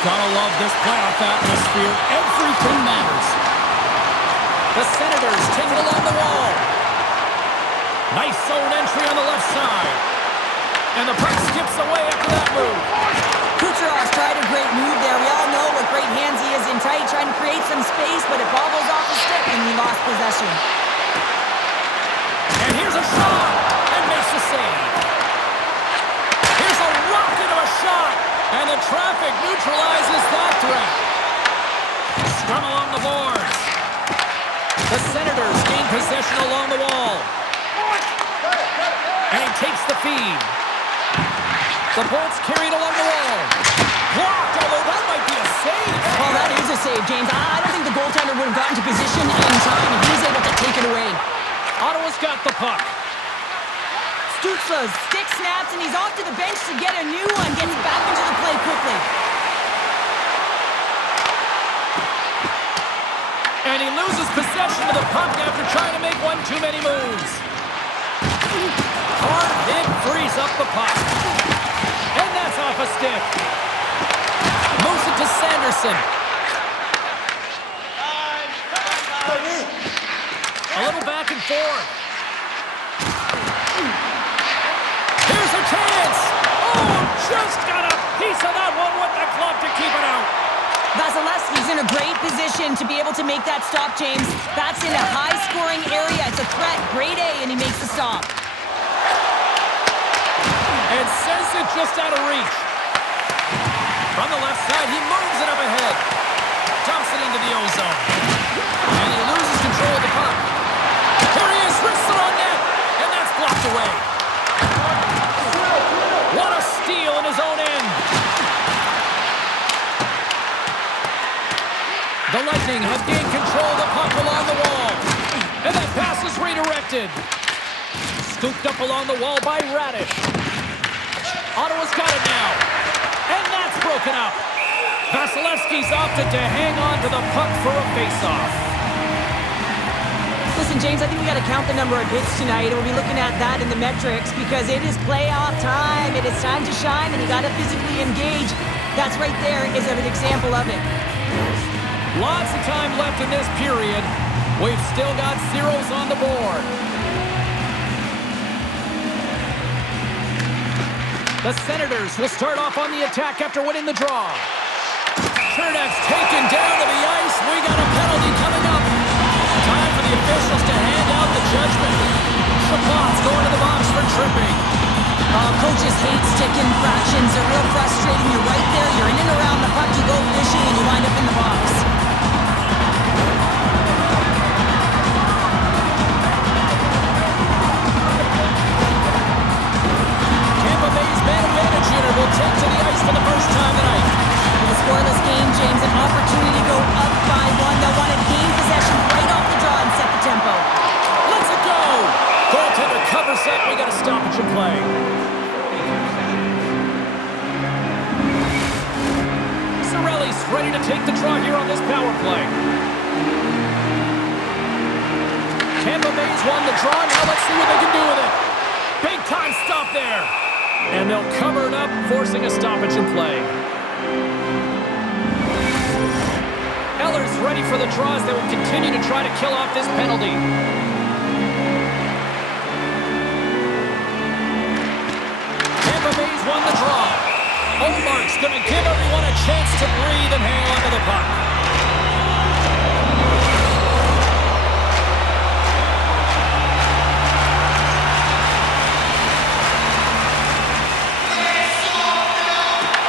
Gotta love this playoff atmosphere. Everything matters. The Senators take it along the wall. Nice zone entry on the left side. And the puck skips away after that move. Kucherov's tried a great move there. We all know what great hands he is in tight, trying to create some space, but it bobbles off the stick and he lost possession. And here's a shot, and makes the save. Here's a rocket of a shot, and the traffic neutralizes that threat. Scrum along the boards. The Senators gain possession along the wall. And he takes the feed. The Bolts carried along the wall. Blocked, although that might be a save. Well, that is a save, James. I don't think the goaltender would have gotten to position in time, and he's able to take it away. Ottawa's got the puck. Stützle's stick snaps, and he's off to the bench to get a new one. Gets back into the play quickly. And he loses possession of the puck after trying to make one too many moves. Hard hit frees up the puck. And that's off a stick. Moves it to Sanderson. A little back and forth. Here's a chance. Oh, just got a piece of that one with the glove to keep it out. Vasilevsky's in a great position to be able to make that stop, James. That's in a high-scoring area. It's a threat. Grade A, and he makes the stop. And sends it just out of reach. From the left side, he moves it up ahead. Dumps it into the ozone. And he loses control of the puck. Here he is, wristed on net. And that's blocked away. What a steal in his own end. The Lightning have gained control of the puck along the wall. And that pass is redirected. Scooped up along the wall by Radish. Ottawa's got it now. And that's broken up. Vasilevsky's opted to hang on to the puck for a face-off. Listen, James, I think we got to count the number of hits tonight, and we'll be looking at that in the metrics because it is playoff time. It is time to shine, and you got to physically engage. That's right there is an example of it. Lots of time left in this period. We've still got zeros on the board. The Senators will start off on the attack after winning the draw. Chernak's taken down to the ice. We got a penalty coming up. Time for the officials to hand out the judgment. Chabot's going to the box for tripping. Coaches hate stick infractions. They're real frustrating. You're right there. You're in and around the puck. You go fishing, and you wind up in the box. Will take to the ice for the first time tonight. With a scoreless game, James, an opportunity to go up by one. They'll want to gain possession right off the draw and set the tempo. Let's it go! Goaltender covers up. We got a stoppage in play. Cirelli's ready to take the draw here on this power play. Tampa Bay's won the draw. Now let's see what they can do with it. Big time stop there. And they'll cover it up, forcing a stoppage in play. Eller's ready for the draws. They will continue to try to kill off this penalty. Tampa Bay's won the draw. Omark's going to give everyone a chance to breathe and hang on to the puck.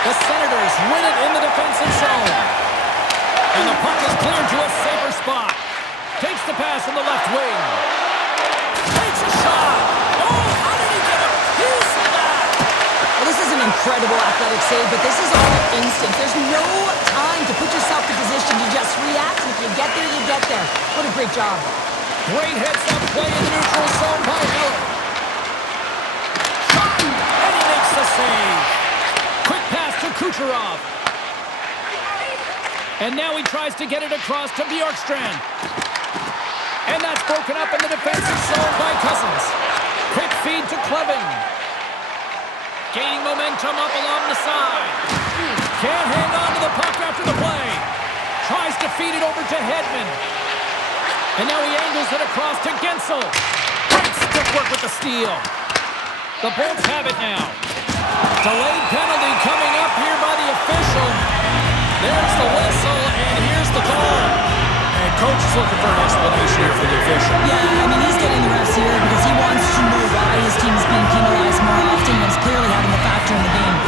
The Senators win it in the defensive zone. And the puck is cleared to a safer spot. Takes the pass in the left wing. Takes a shot. Oh, how did he get a piece of that? Well, this is an incredible athletic save, but this is all instinct. There's no time to put yourself in position. You just react. If you get there, you get there. What a great job. Great heads-up play in the neutral zone by Heller. Shot, and he makes the save. Quick pass to Kucherov. And now he tries to get it across to Bjorkstrand. And that's broken up in the defensive zone by Cousins. Quick feed to Klevin. Gaining momentum up along the side. Can't hang on to the puck. feed it over to Hedman. And now he angles it across to Gensel. Great stick work with the steal. The Bolts have it now. Delayed penalty coming up here by the official. There's the whistle, and here's the call. And coach is looking for an explanation here for the official. Yeah, I mean, he's getting the refs here because he wants to know why his team is being penalized more often and is clearly having a factor in the game.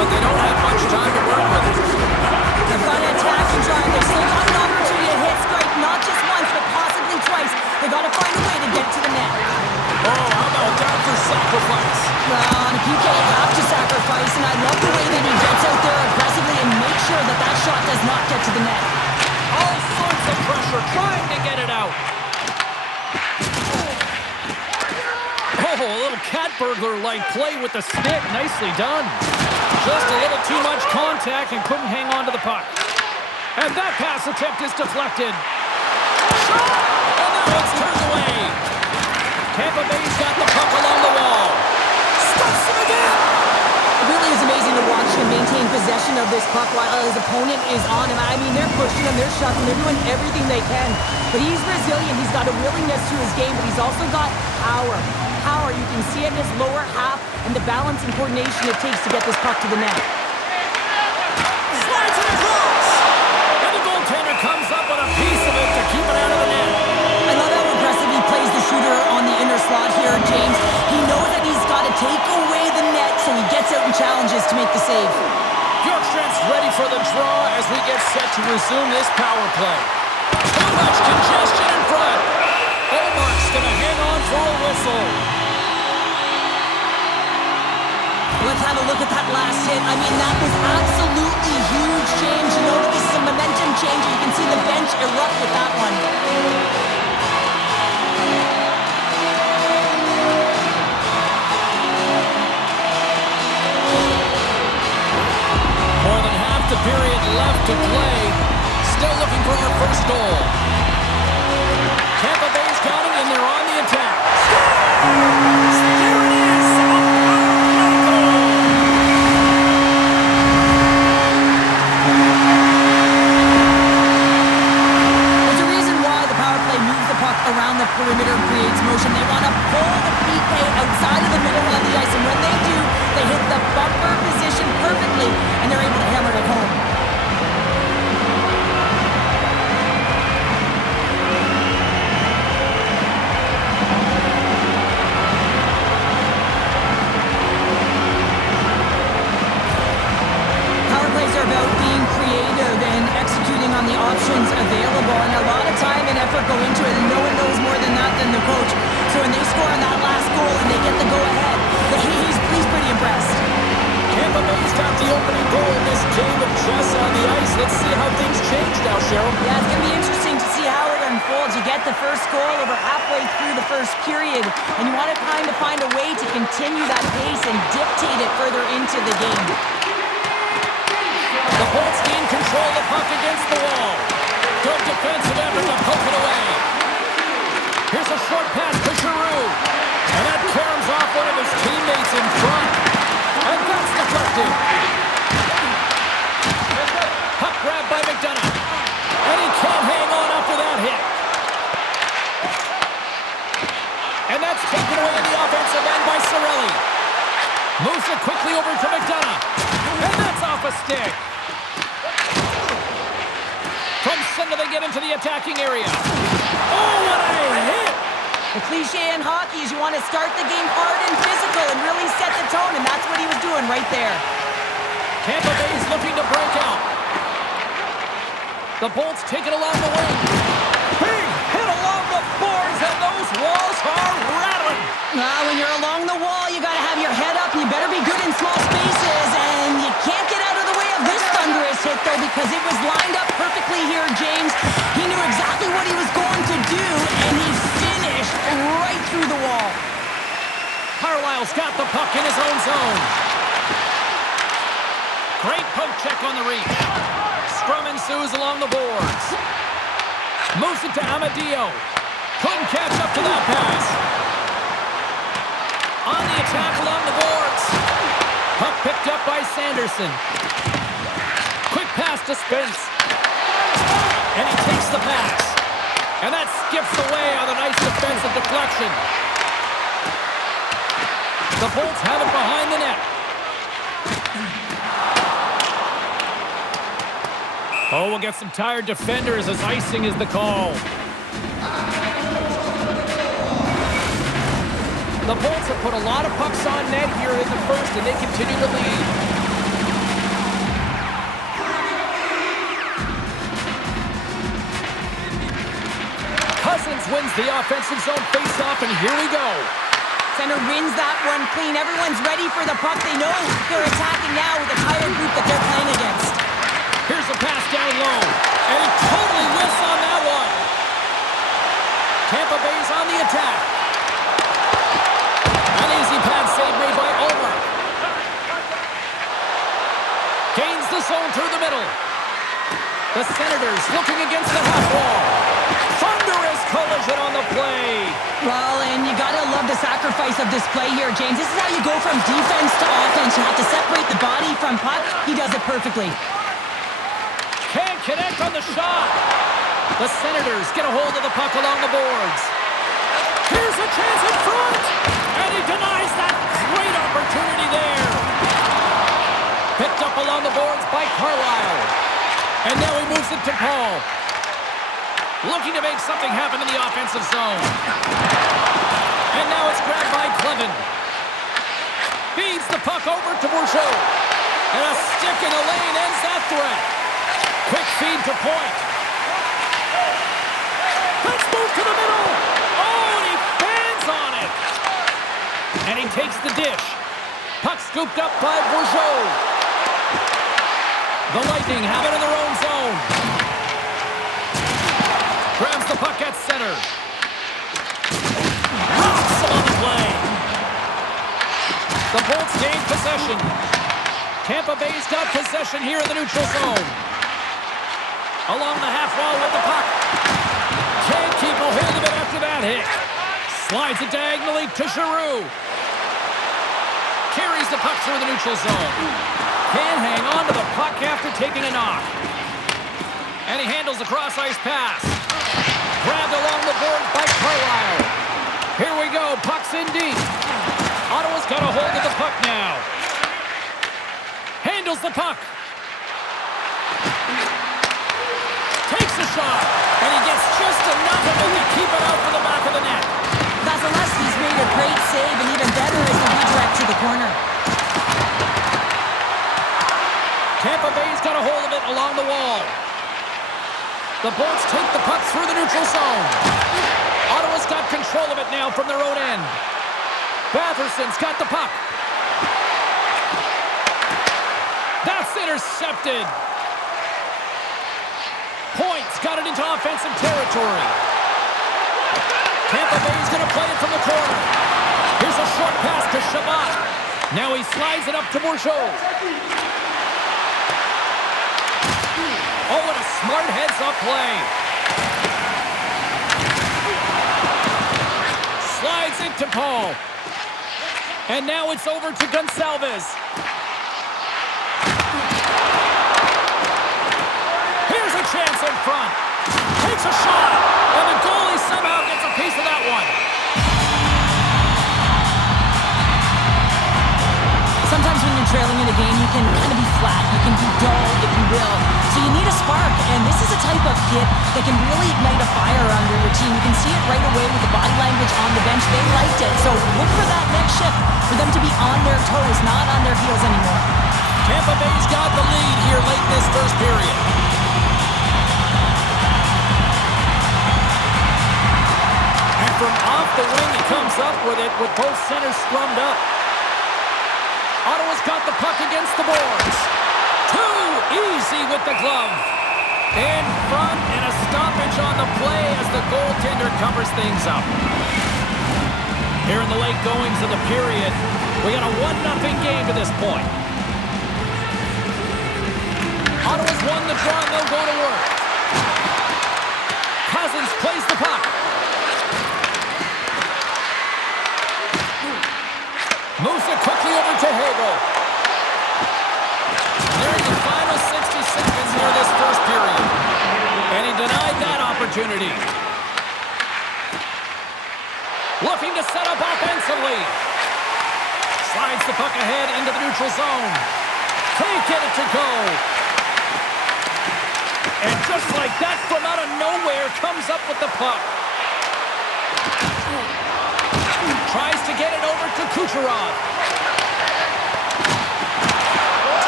But they don't have much time to work with it. They're going to attack and drive. They still got an opportunity to hit straight, not just once, but possibly twice. They got to find a way to get to the net. Oh, how about that for sacrifice? Well, on a PK, you have to sacrifice, and I love the way that he gets out there aggressively and makes sure that that shot does not get to the net. All sorts of pressure trying to get it out. Oh, a little cat burglar-like play with the stick. Nicely done. Just a little too much contact and couldn't hang on to the puck. And that pass attempt is deflected. Shot! And that one's turned away. Tampa Bay's got the puck along the wall. Stuffs him again! It really is amazing to watch him maintain possession of this puck while his opponent is on him. I mean, they're pushing him, they're shoving, they're doing everything they can. But he's resilient, he's got a willingness to his game, but he's also got power. Power, you can see it in his lower half and the balance and coordination it takes to get this puck to the net. Slides it across! And the goaltender comes up with a piece of it to keep it out of the net. I love how aggressive he plays the shooter on the inner slot here, James. He knows that he's got to take away the net, so he gets out and challenges to make the save. Bjorkstrand's ready for the draw as we get set to resume this power play. Too much congestion in front. Omark's going to hang on for a whistle. Let's have a look at that last hit. I mean, that was absolutely huge, James. You know that this is a momentum changer. You can see the bench erupt with that one. More than half the period left to play. Still looking for our first goal. Tampa Bay's got it, and they're on the attack. Scores! There it is! There's a reason why the power play moves the puck around the perimeter and creates motion. They want to pull the PK outside of the middle of the ice, and when they do, they hit the bumper position perfectly, and they're able to hammer it home. About being creative and executing on the options available, and a lot of time and effort go into it, and no one knows more than that than the coach. So when they score on that last goal and they get the go-ahead, he's pretty impressed. Tampa Bay's got the opening goal in this game of chess on the ice. Let's see how things change now, Cheryl. Yeah, it's going to be interesting to see how it unfolds. You get the first goal over halfway through the first period, and you want to kind of find a way to continue that pace and dictate it further into the game. The Bolts gain control of the puck against the wall. Good defensive effort to poke it away. Here's a short pass to Giroux. And that caroms off one of his teammates in front. And that's deflected. Puck grabbed by McDonough. And he can't hang on after that hit. And that's taken away in the offensive end by Cirelli. Moves it quickly over to McDonough. And that's off a stick. From center, they get into the attacking area. Oh, what a hit! The cliche in hockey is you want to start the game hard and physical and really set the tone, and that's what he was doing right there. Tampa Bay's looking to break out. The Bolts take it along the wing. Big hit along the boards, and those walls are rattling. When you're along the wall, you got to have your head up. You better be good in small spaces, and you can't get out of the way of this thunderous hit, though, because it was lined up perfectly here, James. He knew exactly what he was going to do, and he finished right through the wall. Carlisle Carlisle's got the puck in his own zone. Great poke check on the reach. Scrum ensues along the boards. Moves it to Amadio. Couldn't catch up to that pass. On the attack along the boards. Puck picked up by Sanderson. Quick pass to Spence. And he takes the pass. And that skips away on a nice defensive deflection. The Bolts have it behind the net. Oh, we'll get some tired defenders as icing is the call. The Bolts have put a lot of pucks on net here in the first, and they continue to lead. Cousins wins the offensive zone faceoff, and here we go. Center wins that one clean. Everyone's ready for the puck. They know they're attacking now with a tired group that they're playing against. Here's a pass down low, and he totally whiffs on that one. Tampa Bay's on the attack. An easy pad save made by Ulmer. Gains the zone through the middle. The Senators looking against the half wall. Thunderous collision on the play. Well, and you gotta love the sacrifice of this play here, James. This is how you go from defense to offense. You have to separate the body from puck. He does it perfectly. Can't connect on the shot. The Senators get a hold of the puck along the boards. Here's a chance in front. And he denies that great opportunity there. Picked up along the boards by Carlisle. And now he moves it to Paul. Looking to make something happen in the offensive zone. And now it's grabbed by Clevin. Feeds the puck over to Bourgeau. And a stick in the lane ends that threat. Quick feed to Point. Let's move to the middle. Oh, and he fans on it. And he takes the dish. Puck scooped up by Bourgeau. The Lightning have it in their own zone. Grabs the puck at center. Rocks on the play. The Bolts gain possession. Tampa Bay's got possession here in the neutral zone. Along the half wall with the puck. Can't keep a hold of it after that hit. Slides it diagonally to Giroux. Carries the puck through the neutral zone. Can't hang on to the puck after taking a knock. And he handles the cross-ice pass. Grabbed along the board by Carlisle. Here we go. Puck's in deep. Ottawa's got a hold of the puck now. Handles the puck. Takes a shot. And he gets just enough of it to keep it out for the back of the net. Vasilevsky's made a great save, and even better is the redirect to the corner. Tampa Bay's got a hold of it along the wall. The Bolts take the puck through the neutral zone. Ottawa's got control of it now from their own end. Batherson's got the puck. That's intercepted. Point's got it into offensive territory. Tampa Bay's going to play it from the corner. Here's a short pass to Shabbat. Now he slides it up to Bourgeau. Oh, what a smart heads-up play. Slides it to Paul. And now it's over to Gonçalves. Here's a chance in front. Takes a shot. And the goalie somehow gets a piece of that one. Sometimes when you're trailing in a game, you can kind of be flat. You can be dull, if you will. So you need a spark, and this is a type of hit that can really ignite a fire under your team. You can see it right away with the body language on the bench. They liked it. So look for that next shift, for them to be on their toes, not on their heels anymore. Tampa Bay's got the lead here late in this first period. And from off the wing, he comes up with it with both centers scrummed up. Ottawa's got the puck against the boards. Too easy with the glove. In front and a stoppage on the play as the goaltender covers things up. Here in the late goings of the period, we got a 1-0 game to this point. Ottawa's won the draw and they'll go to work. Cousins plays the puck. Moves it quickly over to Hagel. Nearing the final 60 seconds here this first period. And he denied that opportunity. Looking to set up offensively. Slides the puck ahead into the neutral zone. Can't get it to go. And just like that, from out of nowhere, comes up with the puck. Tries to get it over to Kucherov.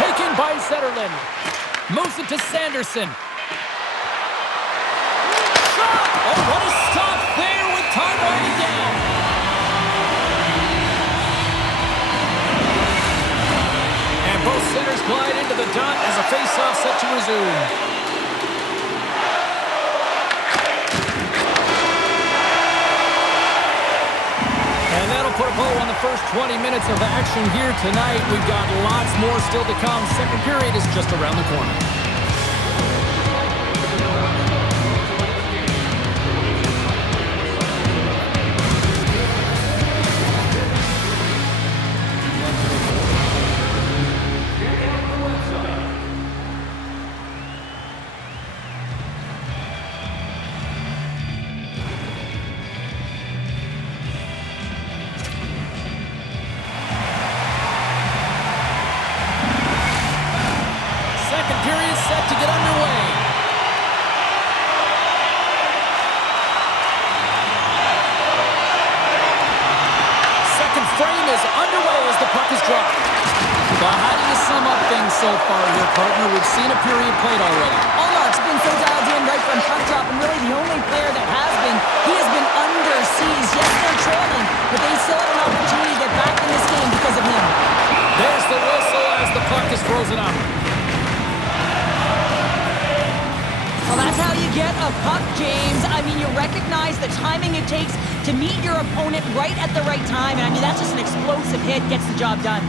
Taken by Zetterlund. Moves it to Sanderson. Shot! Oh, what a stop there with time winding down. And both centers glide into the dot as a face-off set to resume. And that'll put a bow on the first 20 minutes of action here tonight. We've got lots more still to come. Second period is just around the corner. To get underway. Second frame is underway as the puck is dropped. Well, how do you sum up things so far here, partner? We've seen a period played already. Allmark's been so dialed in right from puck drop, and really the only player that has been, he has been under siege. Yes, they're trailing, but they still have an opportunity to get back in this game because of him. There's the whistle as the puck is frozen up. Well, that's how you get a puck, James. I mean, you recognize the timing it takes to meet your opponent right at the right time. And I mean, that's just an explosive hit, gets the job done.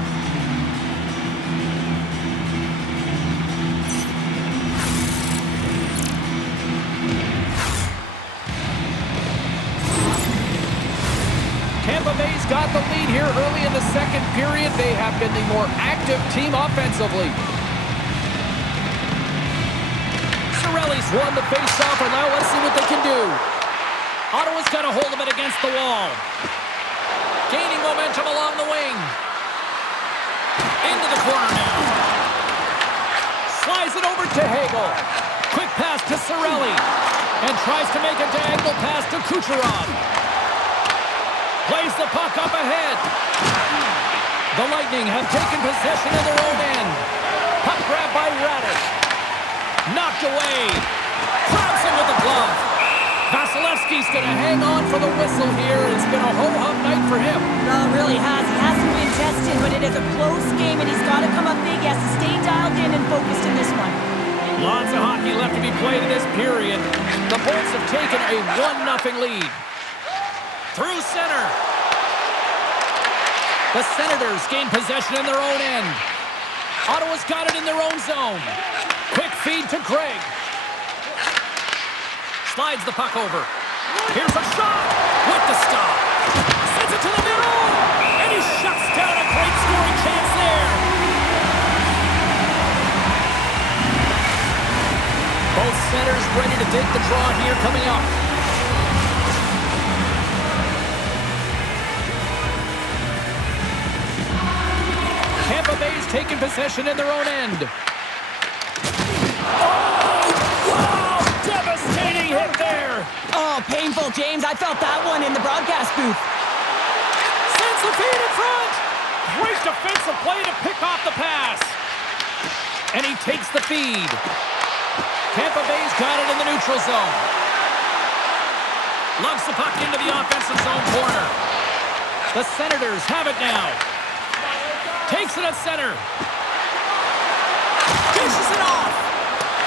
Tampa Bay's got the lead here early in the second period. They have been the more active team offensively. Cirelli's won the face-off, and now let's see what they can do. Ottawa's got a hold of it against the wall. Gaining momentum along the wing. Into the corner now. Slides it over to Hagel. Quick pass to Cirelli. And tries to make a diagonal pass to Kucherov. Plays the puck up ahead. The Lightning have taken possession of their own end. Puck grab by Radish. Knocked away. Grabs him with the glove. Vasilevsky's going to hang on for the whistle here. It's been a ho-hum night for him. No, it really has. He hasn't been tested, but it is a close game, and he's got to come up big. He has to stay dialed in and focused in this one. Lots of hockey left to be played in this period. The Bolts have taken a 1-0 lead. Through center. The Senators gain possession in their own end. Ottawa's got it in their own zone. Quick feed to Craig. Slides the puck over. Here's a shot with the stop. Sends it to the middle. And he shuts down a great scoring chance there. Both centers ready to take the draw here coming up. Tampa Bay's taking possession in their own end. Hit there. Oh, painful, James. I felt that one in the broadcast booth. Sends the feed in front. Great defensive play to pick off the pass. And he takes the feed. Tampa Bay's got it in the neutral zone. Lugs the puck into the offensive zone corner. The Senators have it now. Takes it at center. Dishes it off.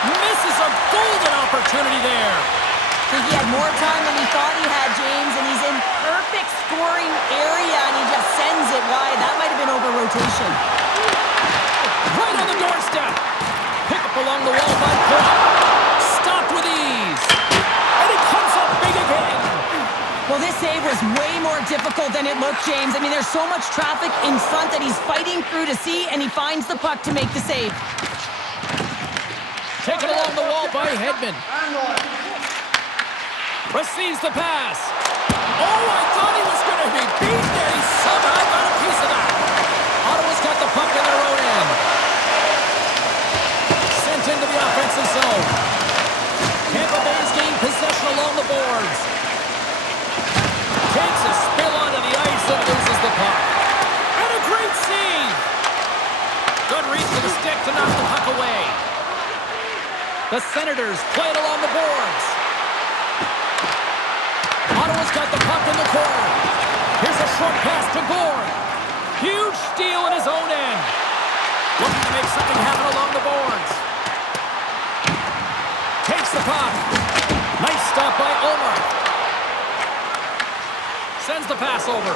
Misses a golden opportunity there. I think he had more time than he thought he had, James, and he's in perfect scoring area it wide. That might have been over rotation. Right on the doorstep. Pick up along the wall by Clark. Stopped with ease. And he comes up big again. Well, this save was way more difficult than it looked, James. I mean, there's so much traffic in front that he's fighting through to see, and he finds the puck to make the save. Taken along the wall by Hedman. Receives the pass. Oh, I thought he was going to be beaten there. He somehow got a piece of that. Ottawa's got the puck in their own end. Sent into the offensive zone. Tampa Bay's gained possession along the boards. Takes a spill onto the ice and loses the puck. And a great save. Good reach for the stick to knock the puck away. The Senators play it along the boards. Ottawa's got the puck in the corner. Here's a short pass to Gord. Huge steal in his own end. Looking to make something happen along the boards. Takes the puck. Nice stop by Omar. Sends the pass over.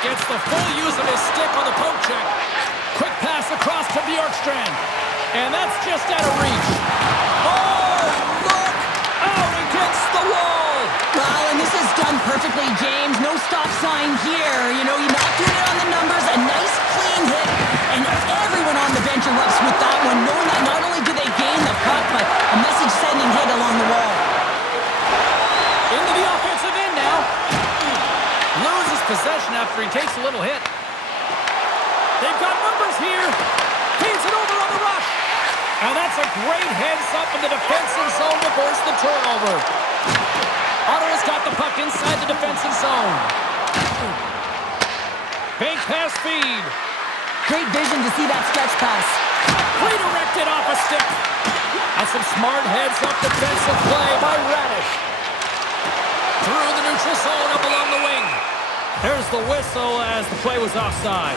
Gets the full use of his stick on the poke check. Quick pass across to Bjorkstrand. And that's just out of reach. Oh, look! Out against the wall! Wow, and this is done perfectly, James. No stop sign here. You know, you're not doing it on the numbers. A nice, clean hit. And everyone on the bench erupts with that one, knowing that not only do they gain the puck, but a message-sending hit along the wall. Into the offensive end now. Loses possession after he takes a little hit. They've got numbers here. Feeds it over on the rush. And that's a great heads-up in the defensive zone to force the turnover. Ottawa's got the puck inside the defensive zone. Bank pass feed. Great vision to see that stretch pass. Redirected off a stick. And some smart heads-up defensive play by Radish. Through the neutral zone up along the wing. There's the whistle as the play was offside.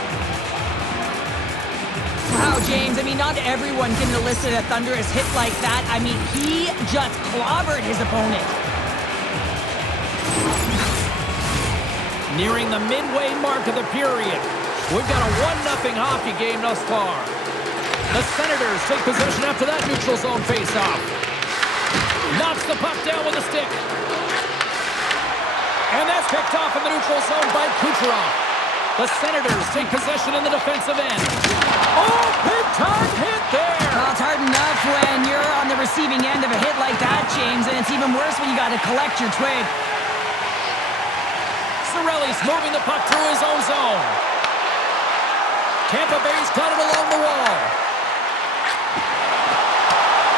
Wow, James, I mean, not everyone can elicit a thunderous hit like that. I mean, he just clobbered his opponent. Nearing the midway mark of the period. We've got a 1-0 hockey game thus far. The Senators take possession after that neutral zone faceoff. Knocks the puck down with a stick. And that's picked off in the neutral zone by Kucherov. The Senators take possession in the defensive end. Oh, big-time hit there! Well, it's hard enough when you're on the receiving end of a hit like that, James, and it's even worse when you got to collect your twig. Cirelli's moving the puck through his own zone. Tampa Bay's got it along the wall.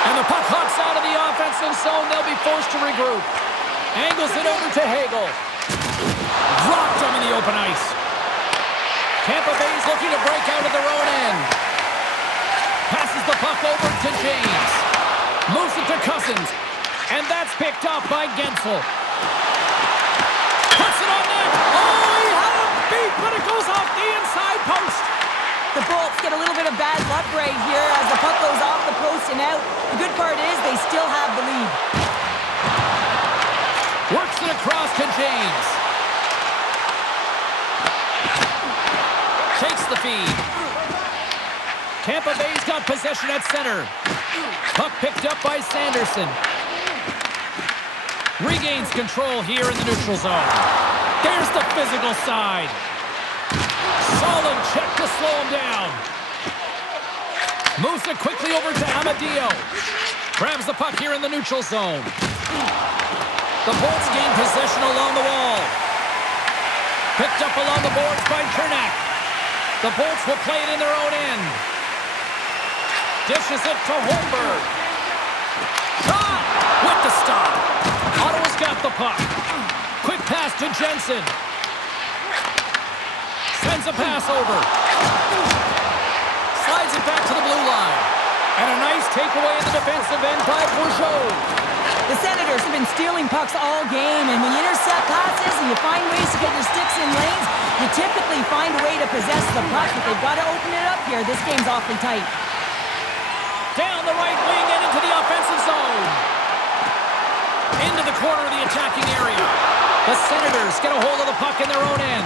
And the puck hops out of the offensive zone. They'll be forced to regroup. Angles it over to Hagel. Dropped him in the open ice. Tampa Bay's looking to break out of their own end. Passes the puck over to James. Moves it to Cousins. And that's picked up by Gensel. Puts it on net. Oh, he had him beat, but it goes off the inside post. The Bolts get a little bit of bad luck right here as the puck goes off the post and out. The good part is they still have the lead. Works it across to James. Takes the feed. Tampa Bay's got possession at center. Puck picked up by Sanderson. Regains control here in the neutral zone. There's the physical side. Solid check to slow him down. Moves it quickly over to Amadio. Grabs the puck here in the neutral zone. The Bolts gain possession along the wall. Picked up along the boards by Kernak. The Bolts will play it in their own end. Dishes it to Holmberg. Shot! With the stop. Ottawa's got the puck. Quick pass to Jensen. Sends a pass over. Slides it back to the blue line. And a nice takeaway in the defensive end by Bourgeau. The Senators have been stealing pucks all game, and when you intercept passes and you find ways to get your sticks in lanes, you typically find a way to possess the puck, but they've got to open it up here. This game's awfully tight. Down the right wing and into the offensive zone. Into the corner of the attacking area. The Senators get a hold of the puck in their own end.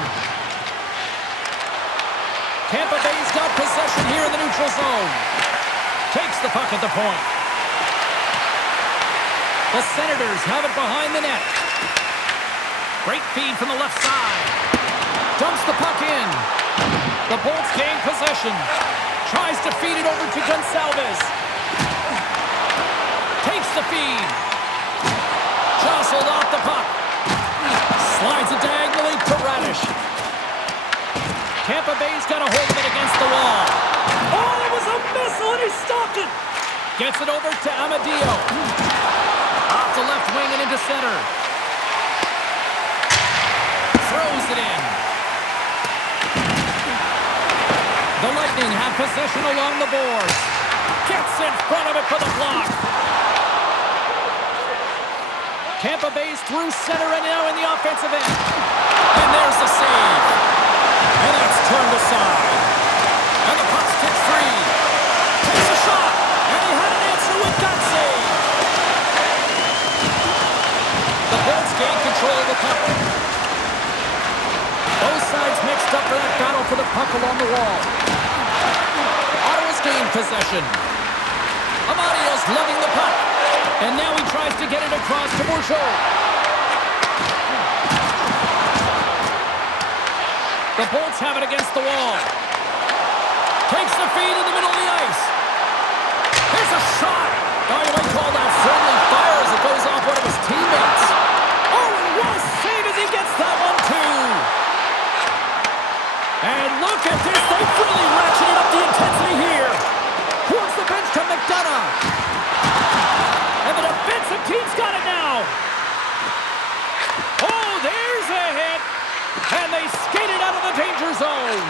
Tampa Bay's got possession here in the neutral zone. Takes the puck at the point. The Senators have it behind the net. Great feed from the left side. Dumps the puck in. The Bolts gain possession. Tries to feed it over to Gonçalves. Takes the feed. Jostled off the puck. Slides it diagonally to Radish. Tampa Bay's got a hold of it against the wall. Oh, it was a missile and he stopped it. Gets it over to Amadio. Off the left wing and into center. Throws it in. The Lightning have possession along the boards. Gets in front of it for the block. Tampa Bay's through center and now in the offensive end. And there's the save. And that's turned aside. And the puck's kicked free. Takes a shot. And he had an answer with that save. The Bolts gain control of the puck. Both sides mixed up for that battle for the puck along the wall. Ottawa's gained possession. Amadio's loving the puck. And now he tries to get it across to Bourgeau. The Bolts have it against the wall. Takes the feed in the middle of the ice. Here's a shot. Oh, you might call that friendly fire as it goes off one of his teammates. Oh, and what a save as he gets that one too. And look at this. They've really ratcheted up the intensity here. Towards the bench to McDonough. And the defensive team's got it now. Oh, there's a hit. And they skated out of the danger zone.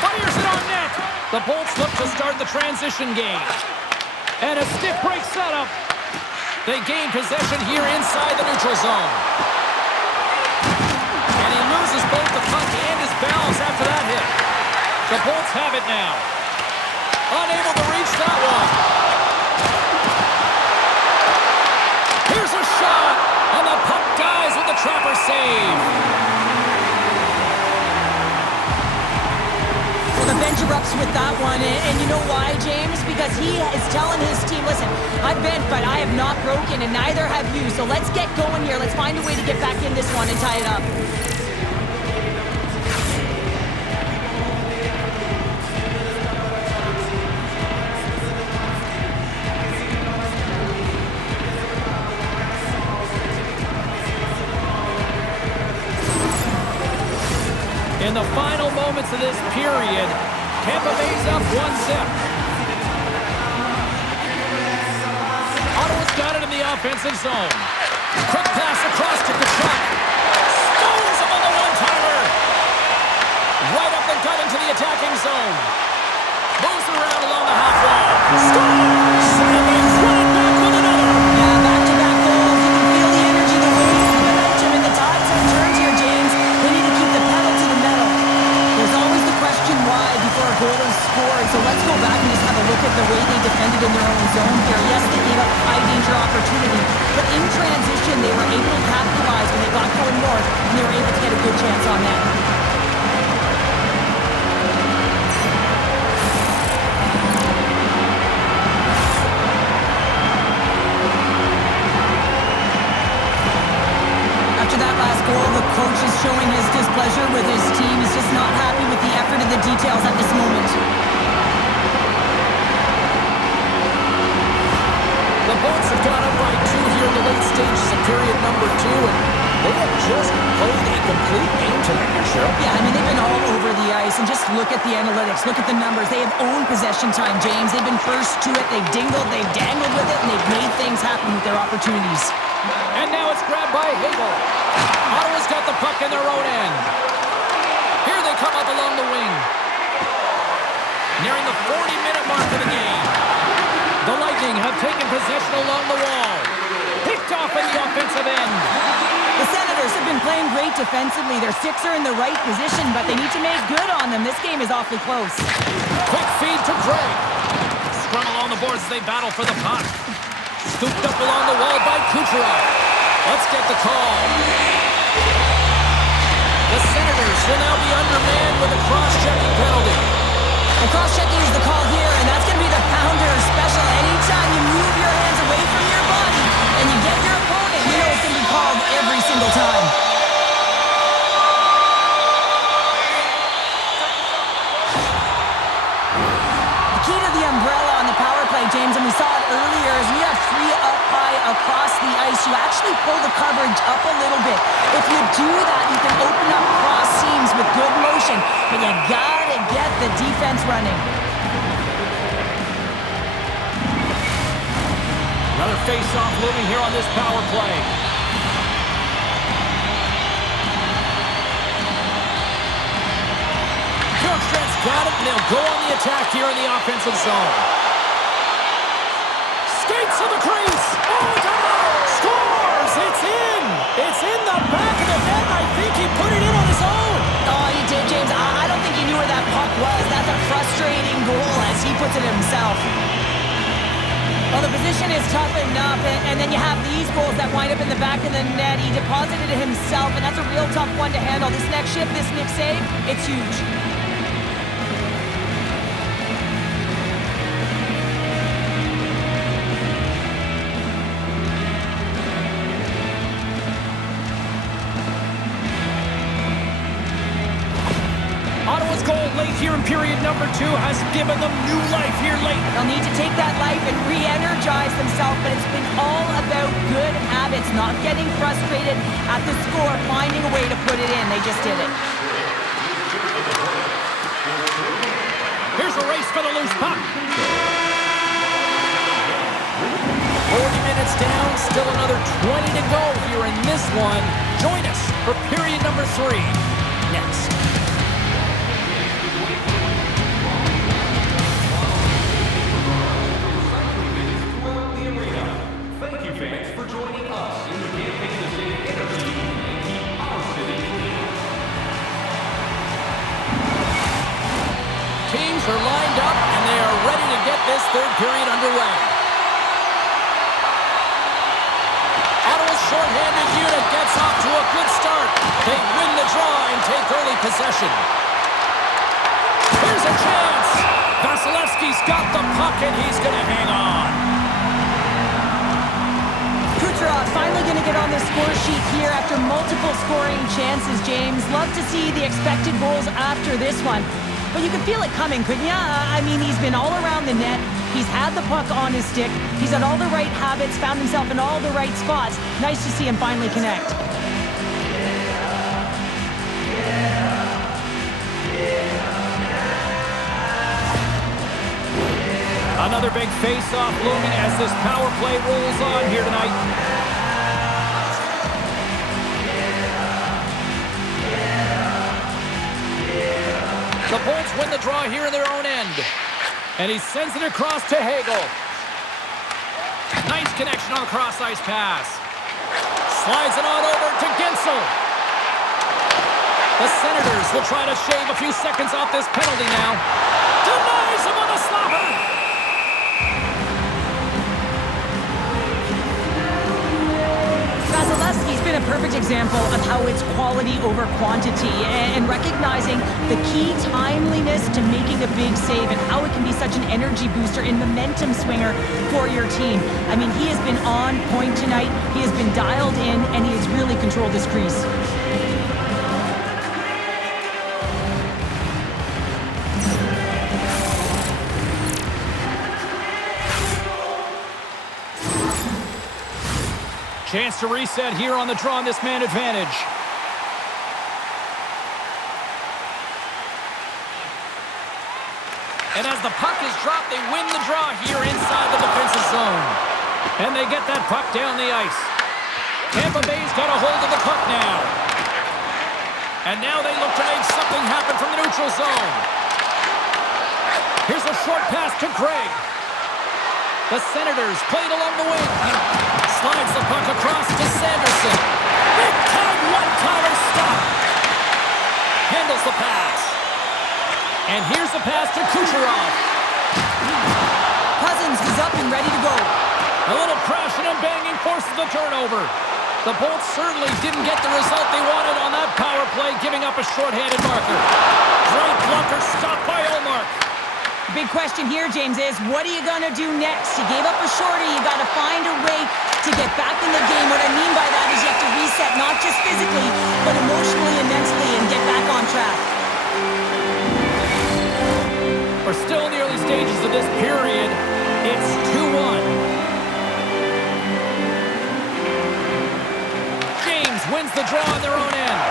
Fires it on net. The Bolts look to start the transition game. And a stick break setup. They gain possession here inside the neutral zone. And he loses both the puck and his balance after that hit. The Bolts have it now. Unable to reach that one. Here's a shot. And the puck dies with the trapper save. Well, the bench erupts with that one, and you know why, James? Because he is telling his team, listen, I've bent, but I have not broken, and neither have you. So let's get going here. Let's find a way to get back in this one and tie it up. In the final moments of this period, Tampa Bay's up 1-0. Ottawa's got it in the offensive zone. Quick pass across to Tkachuk. Stones him on the one-timer. Right up the gut into the attacking zone. Moves around along the half wall. Scores! And they run it back with another. Yeah, back-to-back goals. You can feel the energy, the wave, the momentum, and the tides have turned here, James. They need to keep the pedal to the metal. There's always the question why before a goal is scored. So let's go back and just have a look at the way they defended in their own zone here. Yes, they gave up high-danger opportunity, but in transition, they were able to capitalize when they got going north, and they were able to get a good chance on that. After that last goal, the coach is showing his displeasure with his team. He's just not happy with the effort and the details at this moment. The Bolts have got up by 2 here in the late stages of period number 2, and they have just played a complete game tonight, Cheryl. Yeah, I mean, they've been all over the ice, and just look at the analytics, look at the numbers. They have owned possession time, James. They've been first to it, they've dingled, they've dangled with it, and they've made things happen with their opportunities. And now it's grabbed by Hagel. Ottawa's got the puck in their own end. Here they come up along the wing. Nearing the 40-minute mark of the game. The Lightning have taken possession along the wall. Picked off in the offensive end. The Senators have been playing great defensively. Their sticks are in the right position, but they need to make good on them. This game is awfully close. Quick feed to Gregg. Scrum along the boards as they battle for the puck. Scooped up along the wall by Kucherov. Let's get the call. will now be undermanned with a cross-checking penalty. And cross-checking is the call here, and that's going to be the pounder special. Anytime you move your hands away from your body and you get your opponent, you know it's going to be called every single time. The key to the umbrella on the power play, James, and we saw it earlier, is when you have three up high across the ice, you actually pull the coverage up a little bit. If you do that, you can open up cross seams with good motion, but you gotta get the defense running. Another face-off looming here on this power play. Bjorkstrand's got it, and they'll go on the attack here in the offensive zone. Skates to the crease. Oh, scores! It's in! It's in the back of the net. I think he put it in on his own. Oh, he did, James. I don't think he knew where that puck was. That's a frustrating goal as he puts it himself. Well, the position is tough enough, and then you have these goals that wind up in the back of the net. He deposited it himself, and that's a real tough one to handle. This next shift, this Nick save, it's huge. Ottawa's goal late here in period number 2 has given them new life here late. They'll need to take that life and re-energize themselves, but it's been all about good habits, not getting frustrated at the score, finding a way to put it in. They just did it. Here's a race for the loose puck. 40 minutes down, still another 20 to go here in this one. Join us for period number 3 next. Teams are lined up, and they are ready to get this third period underway. Ottawa's shorthanded unit gets off to a good start. They win the draw and take early possession. Here's a chance. Vasilevsky's got the puck, and he's going to hang on. Kucherov finally going to get on the score sheet here after multiple scoring chances, James. Love to see the expected goals after this one. But you can feel it coming, couldn't you? I mean, he's been all around the net. He's had the puck on his stick. He's had all the right habits, found himself in all the right spots. Nice to see him finally connect. Another big face-off looming as this power play rolls on here tonight. The Bolts win the draw here in their own end. And he sends it across to Hagel. Nice connection on a cross-ice pass. Slides it on over to Gensel. The Senators will try to shave a few seconds off this penalty now. Denies him on the slapper. Vasilevsky's been a perfect example of how it's quality over quantity and recognizing the key timeliness to making a big save and how it can be such an energy booster and momentum swinger for your team. I mean, he has been on point tonight. He has been dialed in, and he has really controlled this crease. Chance to reset here on the draw on this man advantage. And as the puck is dropped, they win the draw here inside the defensive zone. And they get that puck down the ice. Tampa Bay's got a hold of the puck now. And now they look to make something happen from the neutral zone. Here's a short pass to Craig. The Senators played along the wing. Slides the puck across to Sanderson. Big time one-timer stop. Handles the pass. And here's the pass to Kucherov. Cousins is up and ready to go. A little crashing and banging forces the turnover. The Bolts certainly didn't get the result they wanted on that power power play, giving up a short-handed marker. Great blocker, stopped by Ullmark. Big question here, James, is what are you going to do next? You gave up a shorty. You got to find a way to get back in the game. What I mean by that is you have to reset, not just physically, but emotionally and mentally, and get back on track. We're still in the early stages of this period. It's 2-1. James wins the draw on their own end.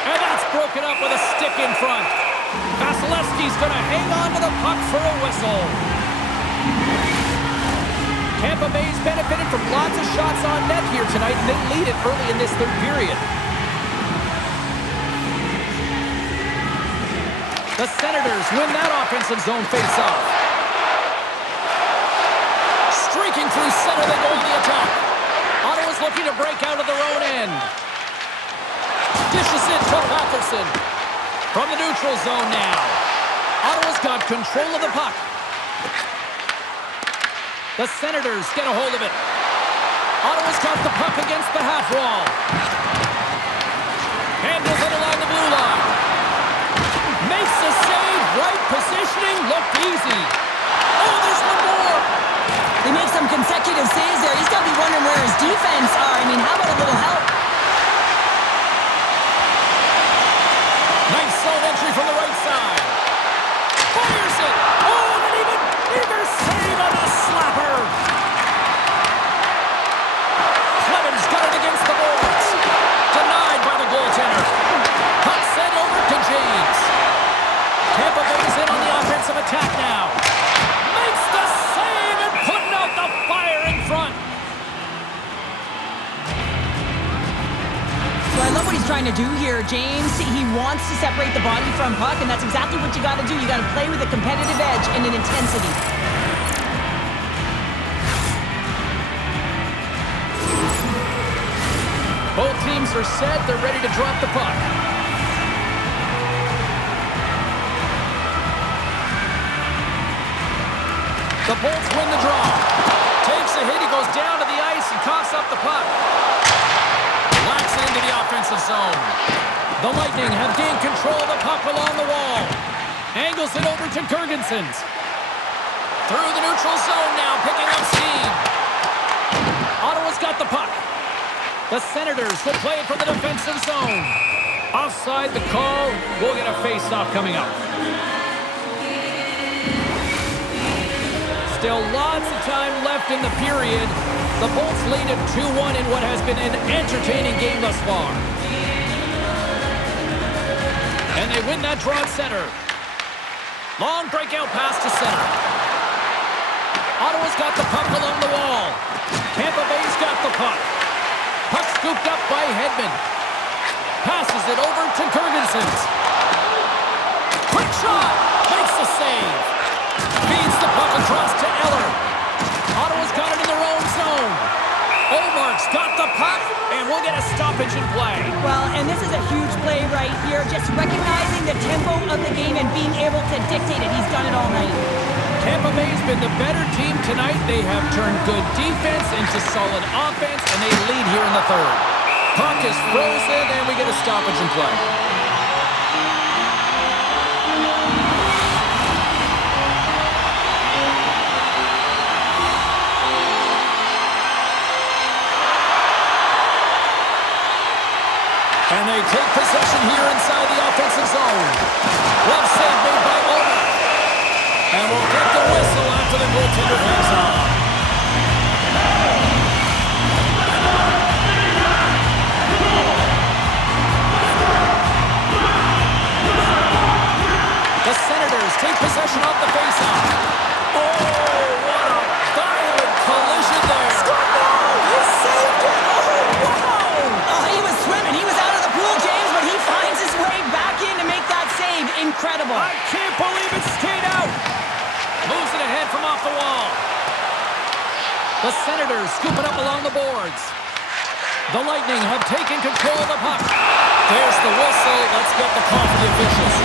And that's broken up with a stick in front. Vasilevsky's going to hang on to the puck for a whistle. Tampa Bay's benefited from lots of shots on net here tonight, and they lead it early in this third period. The Senators win that offensive zone faceoff. Streaking through center, they go on the attack. Ottawa's looking to break out of their own end. Dishes it to Patterson. From the neutral zone now. Ottawa's got control of the puck. The Senators get a hold of it. Ottawa's got the puck against the half wall. Handles it along the blue line. Makes the save. Right positioning. Looked easy. Oh, there's one more. They make some consecutive saves there. He's got to be wondering where his defense are. I mean, how about a little help? Nice zone entry from the right side. Fires it. Oh, and an even bigger save on the slapper. Clemens got it against the boards. Denied by the goaltender. Puck sent over to James. Tampa Bay's in on the offensive attack now. Makes the save and putting out the fire in front. So I love what he's trying to do here, James. He wants to separate the body from puck, and that's exactly what you got to do. You got to play with a competitive edge and an intensity. Both teams are set. They're ready to drop the puck. The Bolts win the draw. Takes a hit. He goes down to the ice and coughs up the puck. Locks it into the offensive zone. The Lightning have gained control of the puck along the wall. Angles it over to Girgensons. Through the neutral zone now, picking up steam. Ottawa's got the puck. The Senators will play it from the defensive zone. Offside the call. We'll get a face-off coming up. Still lots of time left in the period. The Bolts lead at 2-1 in what has been an entertaining game thus far. And they win that draw at center. Long breakout pass to center. Ottawa's got the puck along the wall. Tampa Bay's got the puck. Puck scooped up by Hedman. Passes it over to Girgensons. Quick shot. Makes the save. Feeds the puck across to Eller. Ottawa's got it in their own zone. Ullmark's got the puck, and we'll get a stoppage in play. Well, and this is a huge play right here. Just recognizing the tempo of the game and being able to dictate it. He's done it all night. Tampa Bay's been the better team tonight. They have turned good defense into solid offense, and they lead here in the third. Puck is frozen, and we get a stoppage in play. And they take possession here inside the offensive zone. Glove save made by Ullmark. And we'll get the whistle after the goaltender hangs on. The Senators take possession off the faceoff. Oh, what a violent collision there. He saved it! Oh, wow! Oh, he was swimming. He was out of the pool, James, but he finds his way back in to make that save. Incredible. I can't believe it stayed out. Moves it ahead from off the wall. The Senators scoop it up along the boards. The Lightning have taken control of the puck. There's the whistle. Let's get the call for the officials.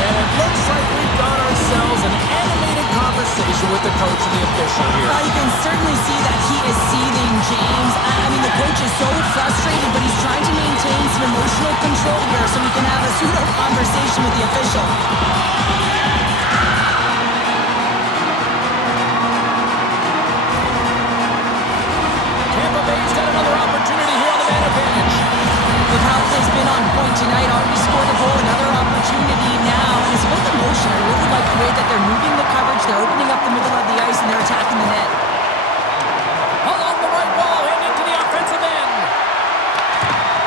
And it looks like we've got ourselves an animated conversation with the coach and the official here. You can certainly see that he is seething, James. I mean, the coach is so frustrated, but he's trying to control here so we can have a pseudo conversation with the official. Tampa Bay's got another opportunity here on the man advantage. The power play's been on point tonight, already scored a goal, another opportunity now. And it's about the motion. I really like the way that they're moving the coverage, they're opening up the middle of the ice, and they're attacking the net. Along the right wall and into the offensive end.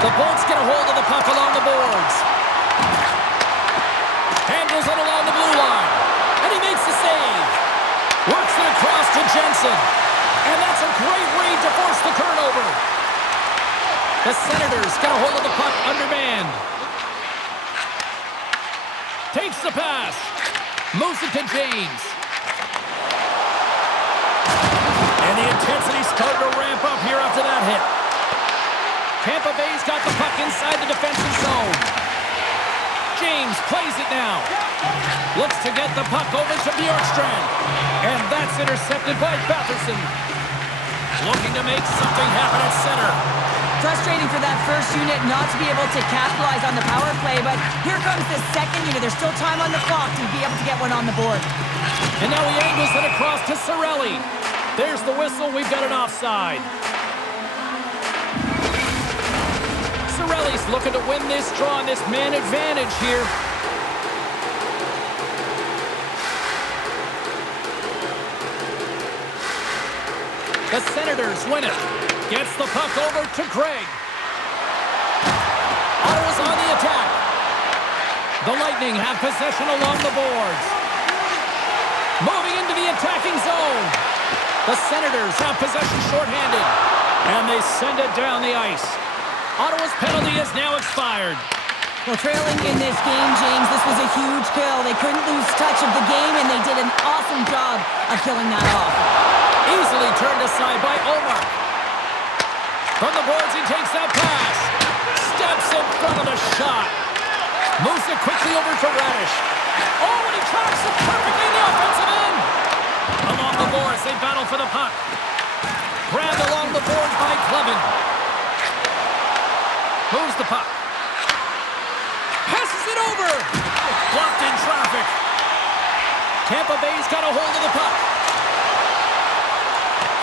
The Bolts get a hold of the puck along the boards. Handles it along the blue line. And he makes the save. Works it across to Jensen. And that's a great read to force the turnover. The Senators get a hold of the puck undermanned. Takes the pass. Moves it to James. And the intensity's starting to ramp up here after that hit. Tampa Bay's got the puck inside the defensive zone. James plays it now. Looks to get the puck over to Bjorkstrand. And that's intercepted by Batherson. Looking to make something happen at center. Frustrating for that first unit not to be able to capitalize on the power play, but here comes the second unit. There's still time on the clock to be able to get one on the board. And now he angles it across to Cirelli. There's the whistle. We've got an offside. Cirelli's looking to win this draw on this man advantage here. The Senators win it. Gets the puck over to Craig. Ottawa's on the attack. The Lightning have possession along the boards. Moving into the attacking zone. The Senators have possession shorthanded. And they send it down the ice. Ottawa's penalty is now expired. Well, trailing in this game, James, this was a huge kill. They couldn't lose touch of the game, and they did an awesome job of killing that off. Easily turned aside by Omar. From the boards, he takes that pass. Steps in front of the shot. Moves it quickly over to Radish. Oh, and he tracks it perfectly in the offensive end. Along the boards, they battle for the puck. Grabbed along the boards by Clevin. Moves the puck. Passes it over. Blocked in traffic. Tampa Bay's got a hold of the puck.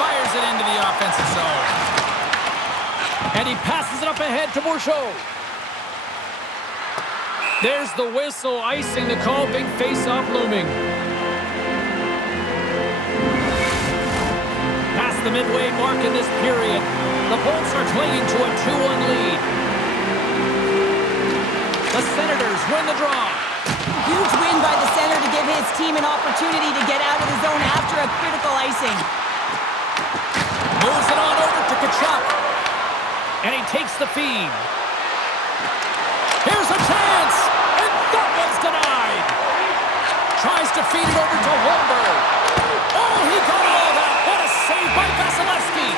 Fires it into the offensive zone. And he passes it up ahead to Bourgeau. There's the whistle, icing the call. Big face-off looming. Past the midway mark in this period, the Bolts are clinging to a 2-1 lead. The Senators win the draw. Huge win by the center to give his team an opportunity to get out of the zone after a critical icing. Moves it on over to Kachuk. And he takes the feed. Here's a chance. And that one's denied. Tries to feed it over to Holmberg. Oh, he got all that. What a save by Vasilevsky.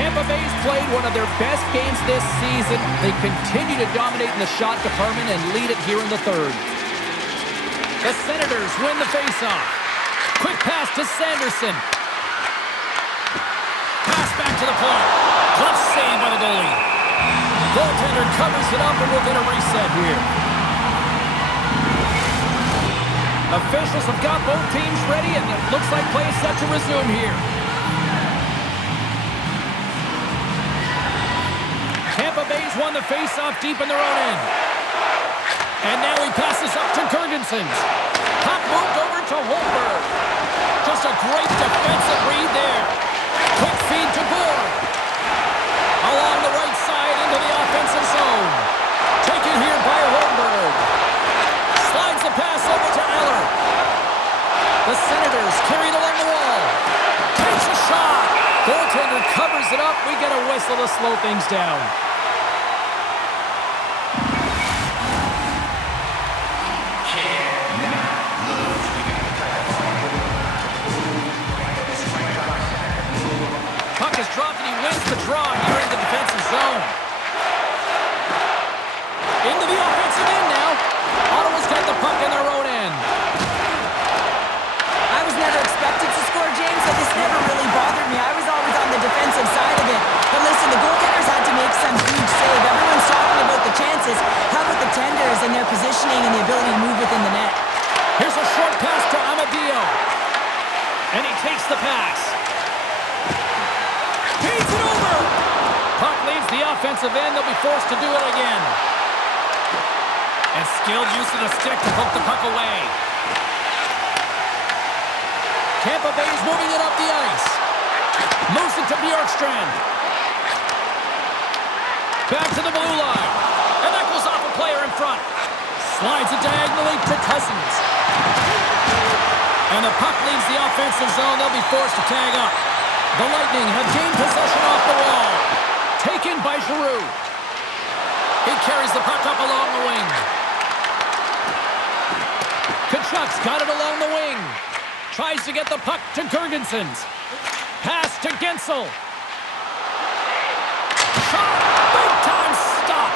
Tampa Bay's played one of their best games this season. They continue to dominate in the shot department and lead it here in the third. The Senators win the faceoff. Quick pass to Sanderson. Pass back to the point. Glove save by the goalie. Goaltender covers it up and we'll get a reset here. Officials have got both teams ready and it looks like play is set to resume here. Tampa Bay's won the faceoff deep in their own end. And now he passes up to Gergensen. Puck moved over to Holmberg. Just a great defensive read there. Quick feed to Bourg. Along the right side into the offensive zone. Taken here by Holmberg. Slides the pass over to Eller. The Senators carried along the wall. Takes a shot. Goaltender covers it up. We get a whistle to slow things down. Puck is dropped and he wins the draw here in the defensive zone. Into the offensive end now. Ottawa's got the puck in their own end. I was never expected to score, James, so this never really bothered me. I was always on the defensive side of offensive end. They'll be forced to do it again. And skilled use of the stick to poke the puck away. Tampa Bay is moving it up the ice. Moves it to Bjorkstrand. Back to the blue line. And that goes off a player in front. Slides it diagonally to Cousins. And the puck leaves the offensive zone. They'll be forced to tag up. The Lightning have gained possession off the wall. Taken by Giroux. He carries the puck up along the wing. Kachuk's got it along the wing. Tries to get the puck to Girgensons. Pass to Gensel. Shot! Big time stop!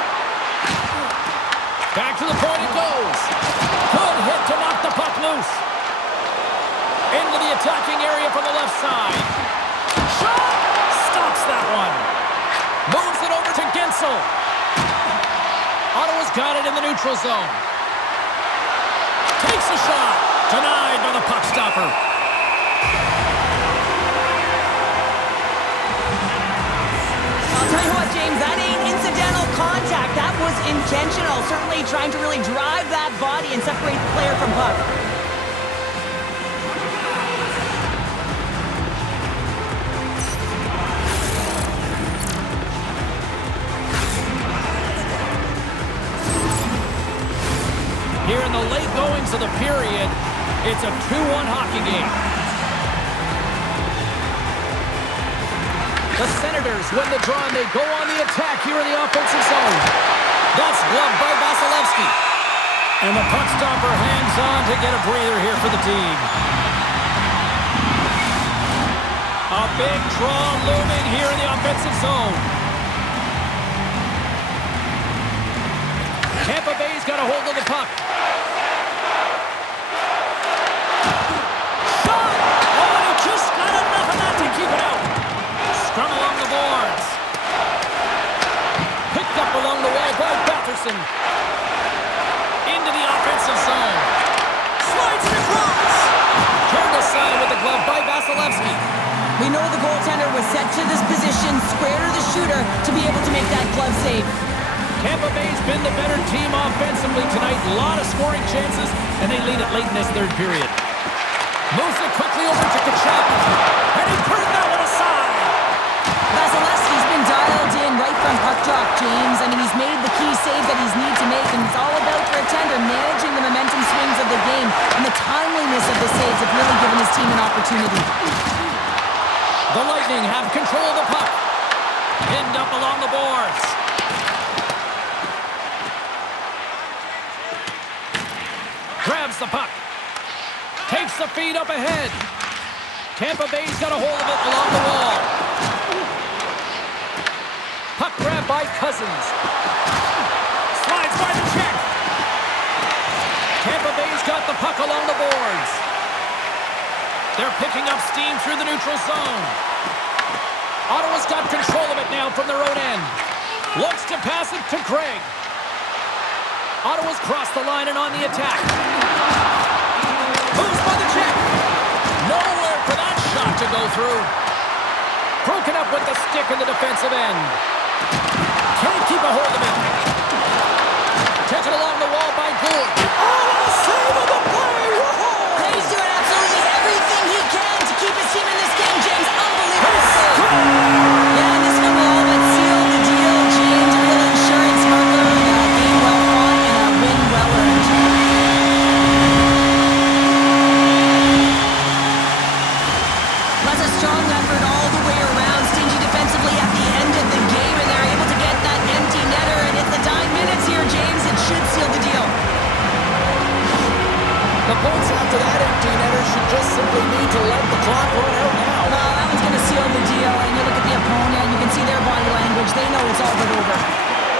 Back to the point it goes. Good hit to knock the puck loose. Into the attacking area from the left side. Shot! Stops that one. Moves it over to Gensel. Ottawa's got it in the neutral zone. Takes a shot. Denied by the puck stopper. I'll tell you what, James, that ain't incidental contact. That was intentional. Certainly trying to really drive that body and separate the player from puck. Here in the late goings of the period, it's a 2-1 hockey game. The Senators win the draw and they go on the attack here in the offensive zone. That's gloved by Vasilevsky. And the puck stopper hangs on to get a breather here for the team. A big draw looming here in the offensive zone. Tampa Bay's got a hold of the puck. Shot! Oh, and he just got enough of that to keep it out. Scrum along the boards. Picked up along the wall by Batherson. Into the offensive zone. Slides it across. Turned aside with the glove by Vasilevsky. We know the goaltender was set to this position, square to the shooter, to be able to make that glove save. Tampa Bay's been the better team offensively tonight. A lot of scoring chances, and they lead it late in this third period. Moves it quickly over to Kachuk. And he turned that one aside. Vasilevsky's been dialed in right from puck drop, James. I mean, he's made the key save that he's need to make, and it's all about for a tender managing the momentum swings of the game. And the timeliness of the saves have really given his team an opportunity. The Lightning have control of the puck. Pinned up along the boards. Grabs the puck. Takes the feed up ahead. Tampa Bay's got a hold of it along the wall. Puck grab by Cousins. Slides by the check. Tampa Bay's got the puck along the boards. They're picking up steam through the neutral zone. Ottawa's got control of it now from their own end. Looks to pass it to Craig. Ottawa's crossed the line and on the attack. Moves by the check. Nowhere for that shot to go through. Broken up with the stick in the defensive end. Can't keep a hold of it. Taken along the wall by Gould. Oh, what a save of the play! Whoa! He's doing absolutely everything he can to keep his team in this game, James. Unbelievable save. Yeah, this one will all but seal the deal, James. A little insurance marker on a game well fought and a win well earned. That's a strong effort all the way around. Stingy defensively at the end of the game, and they're able to get that empty netter. And it's the dying minutes here, James. It should seal the deal. The points after that empty netter should just simply need to let the clock run out now. Well, that one's going to seal the deal. And you look at the opponent, you can see their body language. They know it's all but over.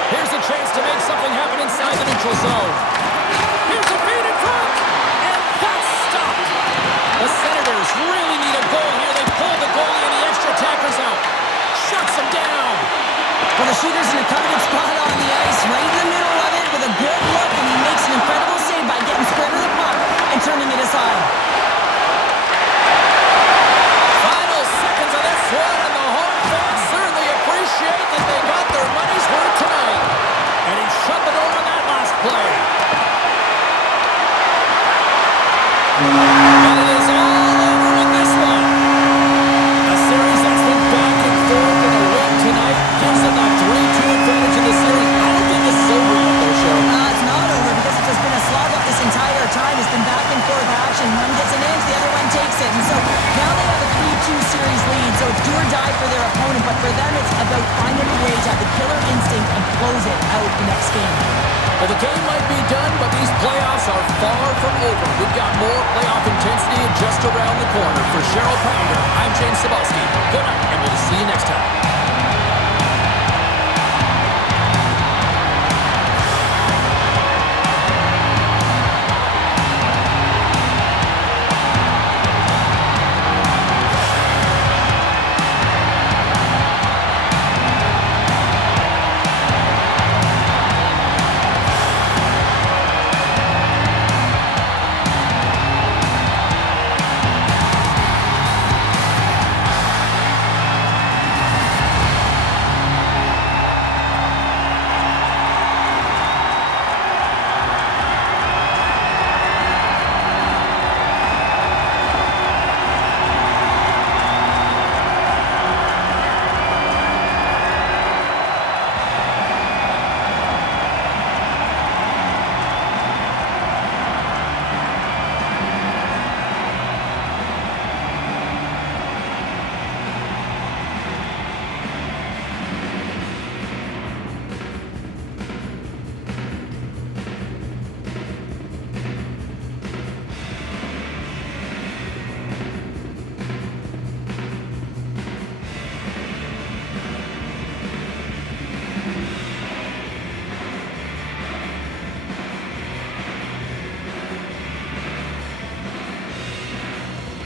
Here's a chance to make something happen inside the neutral zone. Here's a feed in front, and that's stopped. The Senators really need a goal here. They pulled the goalie and the extra attackers out. Shuts them down. Well, the shooter's in a coveted spot on the ice, right in the middle of it with a good look, and he makes an incredible save by getting square to the puck and turning it aside. Final seconds of this one, and the home fans certainly appreciate that they got their money's do or die for their opponent, but for them, it's about finding a way to have the killer instinct and close it out the next game. Well, the game might be done, but these playoffs are far from over. We've got more playoff intensity just around the corner. For Cheryl Pounder, I'm James Cebulski. Good night, and we'll